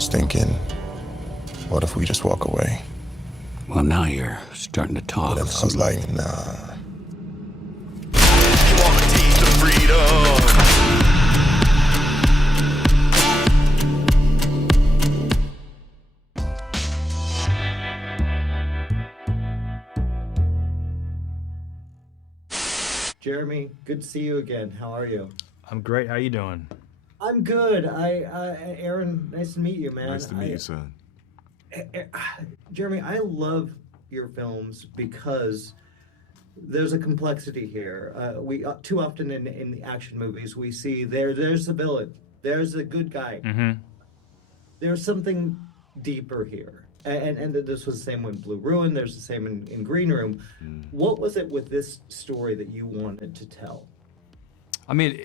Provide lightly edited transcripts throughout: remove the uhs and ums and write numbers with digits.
was thinking, what if we just walk away? Well, now you're starting to talk. But then I was like, nah. You want the teeth to freedom. Jeremy, good to see you again. How are you? I'm great. How you doing? I'm good. Aaron, nice to meet you, man. Nice to meet you, son. Jeremy, I love your films because there's a complexity here. We too often in the action movies we see there's the villain, there's the good guy. Mm-hmm. There's something deeper here, and this was the same in Blue Ruin. There's the same in Green Room. What was it with this story that you wanted to tell? I mean,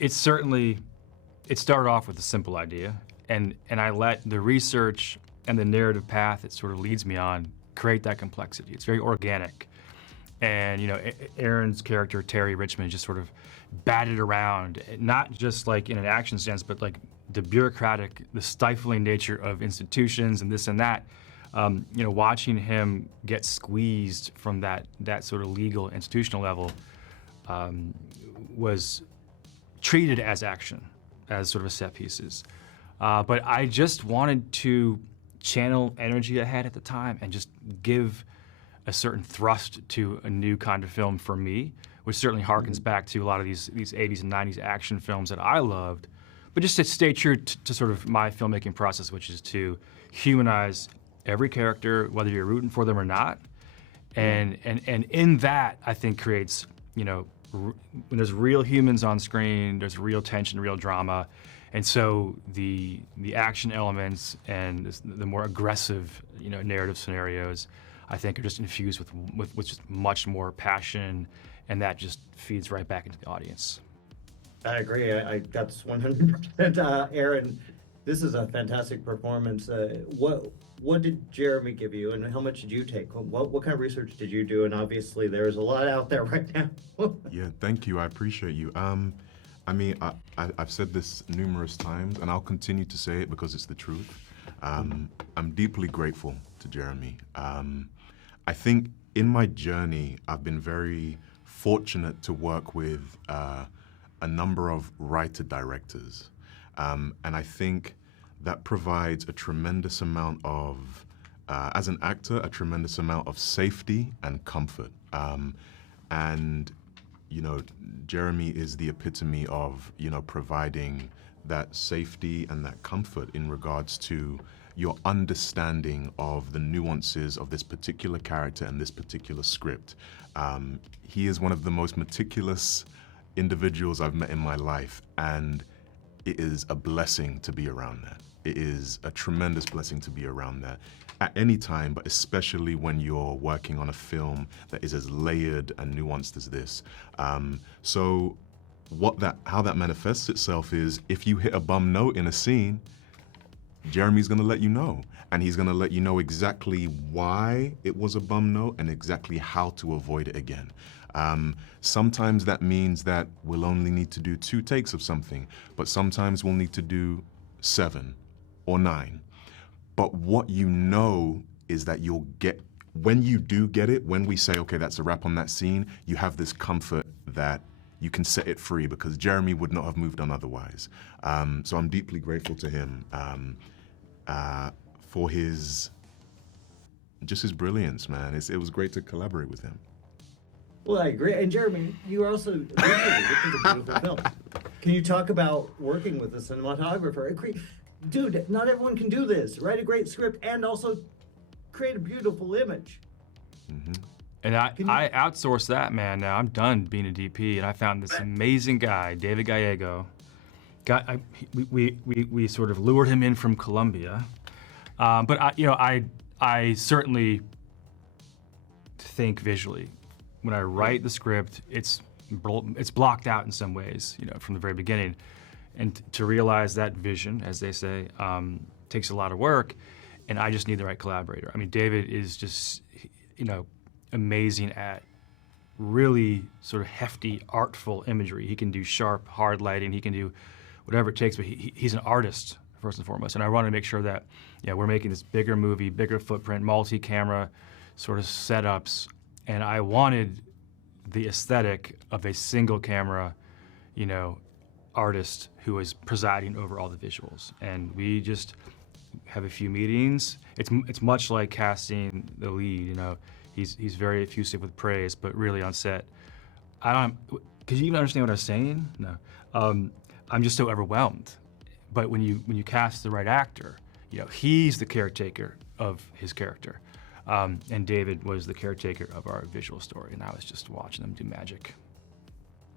it started off with a simple idea, and I let the research and the narrative path it sort of leads me on create that complexity. It's very organic. And, you know, Aaron's character, Terry Richmond, just sort of batted around, not just like in an action sense, but like the bureaucratic, the stifling nature of institutions and this and that. You know, watching him get squeezed from that sort of legal institutional level was treated as action, as sort of set pieces. But I just wanted to channel energy I had at the time and just give a certain thrust to a new kind of film for me, which certainly harkens back to a lot of these 80s and 90s action films that I loved, but just to stay true to sort of my filmmaking process, which is to humanize every character, whether you're rooting for them or not. And in that, I think creates, you know, when there's real humans on screen, there's real tension, real drama. And so the action elements and the more aggressive, you know, narrative scenarios, I think are just infused with just much more passion, and that just feeds right back into the audience. I agree. That's 100%. Aaron, this is a fantastic performance. What did Jeremy give you, and how much did you take? What kind of research did you do? And obviously, there's a lot out there right now. Yeah, thank you. I appreciate you. I mean, I've said this numerous times, and I'll continue to say it because it's the truth. I'm deeply grateful to Jeremy. I think in my journey, I've been very fortunate to work with a number of writer-directors. And I think that provides a tremendous amount of, as an actor, a tremendous amount of safety and comfort. And, you know, Jeremy is the epitome of, you know, providing that safety and that comfort in regards to your understanding of the nuances of this particular character and this particular script. He is one of the most meticulous individuals I've met in my life, and it is a blessing to be around that. It is a tremendous blessing to be around that at any time, but especially when you're working on a film that is as layered and nuanced as this. So how that manifests itself is if you hit a bum note in a scene, Jeremy's gonna let you know, and he's gonna let you know exactly why it was a bum note and exactly how to avoid it again. Sometimes that means that we'll only need to do 2 takes of something, but sometimes we'll need to do 7 or 9. But what you know is that you'll get, when you do get it, when we say, okay, that's a wrap on that scene, you have this comfort that you can set it free because Jeremy would not have moved on otherwise. So I'm deeply grateful to him for his brilliance, man. It was great to collaborate with him. Well, I agree. And Jeremy, you are also which is a beautiful film. Can you talk about working with a cinematographer? Dude, not everyone can do this. Write a great script and also create a beautiful image. Mm-hmm. And I outsourced that, man. Now I'm done being a DP, and I found this amazing guy, David Gallego. We sort of lured him in from Colombia, but I certainly think visually. When I write the script, it's blocked out in some ways, you know, from the very beginning. And to realize that vision, as they say, takes a lot of work, and I just need the right collaborator. I mean, David is just, you know, amazing at really sort of hefty, artful imagery. He can do sharp, hard lighting. He can do whatever it takes, but he's an artist first and foremost. And I wanted to make sure that, we're making this bigger movie, bigger footprint, multi-camera sort of setups. And I wanted the aesthetic of a single camera, artist who is presiding over all the visuals. And we just have a few meetings. It's much like casting the lead, He's very effusive with praise, but really on set, could you even understand what I was saying? No. I'm just so overwhelmed. But when you cast the right actor, he's the caretaker of his character. And David was the caretaker of our visual story, and I was just watching them do magic.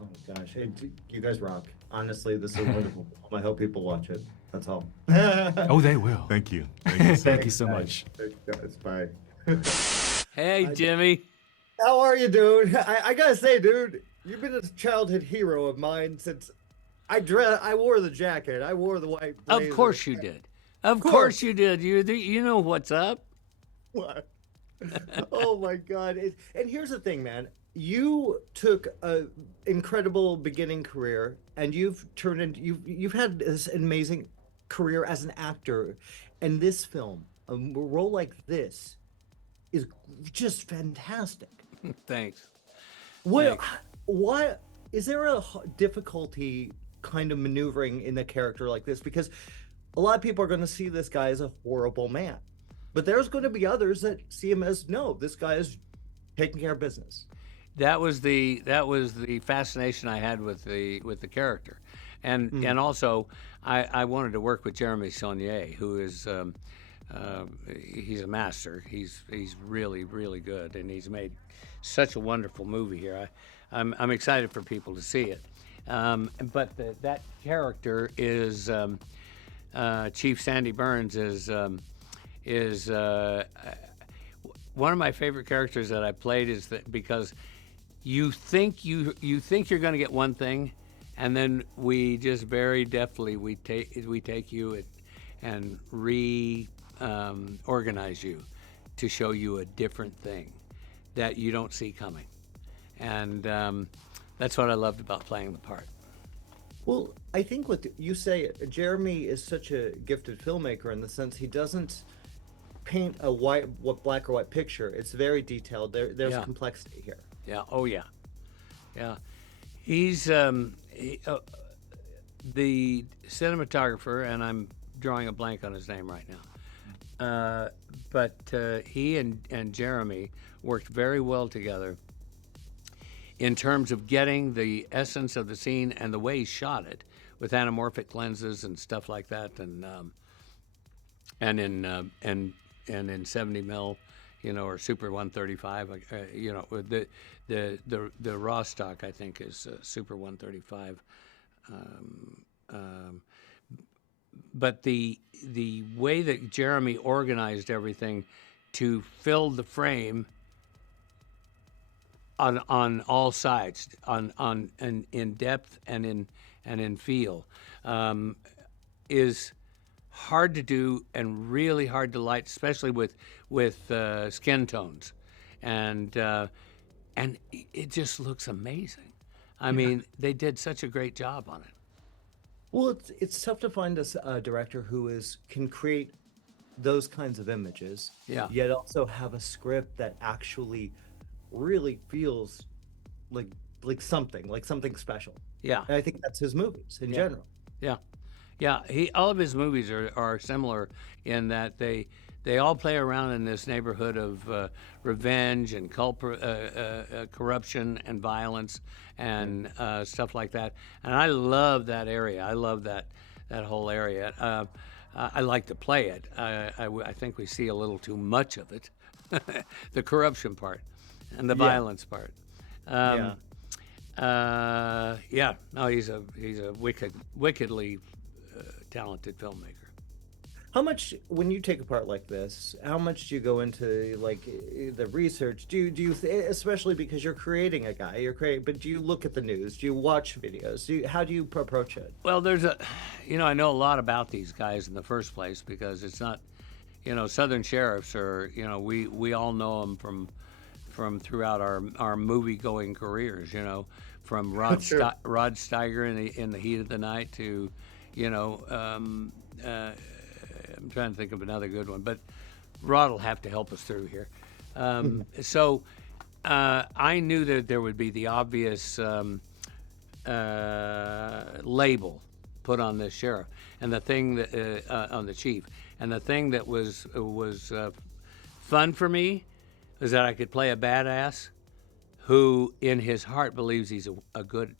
Oh my gosh, hey, you guys rock. Honestly, this is wonderful. I hope people watch it. That's all. Oh, they will. Thank you. Thank you, sir. Thank you so much. Thanks, guys. Bye. Hey, Jimmy. How are you, dude? I gotta say, dude, you've been a childhood hero of mine since I wore the jacket. I wore the white blazer. Of course you did. Of course you did. You know what's up. What? Oh my God! And here's the thing, man. You took an incredible beginning career, and you've turned into you've had this amazing career as an actor, and this film, a role like this, is just fantastic. Thanks. What is there a difficulty kind of maneuvering in a character like this? Because a lot of people are going to see this guy as a horrible man, but there's going to be others that see him as, no, this guy is taking care of business. That was the fascination I had with the character, and also I wanted to work with Jeremy Saulnier, who is he's a master. He's really good, and he's made such a wonderful movie here. I'm excited for people to see it. But that character is Chief Sandy Burns is one of my favorite characters that I played, is that because you think you're going to get one thing, and then we just very deftly we take you and organize you to show you a different thing that you don't see coming, and that's what I loved about playing the part. Well, I think what you say, Jeremy is such a gifted filmmaker in the sense he doesn't paint a black or white picture. It's very detailed. There's complexity here. Yeah. Oh, yeah. Yeah. He's the cinematographer, and I'm drawing a blank on his name right now. But he and Jeremy worked very well together in terms of getting the essence of the scene and the way he shot it with anamorphic lenses and stuff like that, and in 70 mil, or Super 135, the raw stock I think is Super 135. But the way that Jeremy organized everything to fill the frame on all sides, in depth and in feel, is hard to do and really hard to light, especially with skin tones, and it just looks amazing. I mean, they did such a great job on it. Well, it's tough to find a director who can create those kinds of images, yet also have a script that actually really feels like something special. Yeah, and I think that's his movies in general. Yeah. All of his movies are similar in that they all play around in this neighborhood of revenge and corruption and violence and stuff like that. And I love that area. I love that whole area. I like to play it. I think we see a little too much of it, the corruption part and the violence part. No, he's a wickedly talented filmmaker. How much, when you take a part like this, how much do you go into like the research? Do you especially because you're creating a guy, but do you look at the news? Do you watch videos? How do you approach it? Well, I know a lot about these guys in the first place because it's not, Southern sheriffs are, we all know them from throughout our movie-going careers, from Rod Steiger in the Heat of the Night to, I'm trying to think of another good one, but Rod will have to help us through here. So I knew that there would be the obvious label put on this sheriff, and the thing that on the chief, and the thing that was fun for me is that I could play a badass who, in his heart, believes he's a good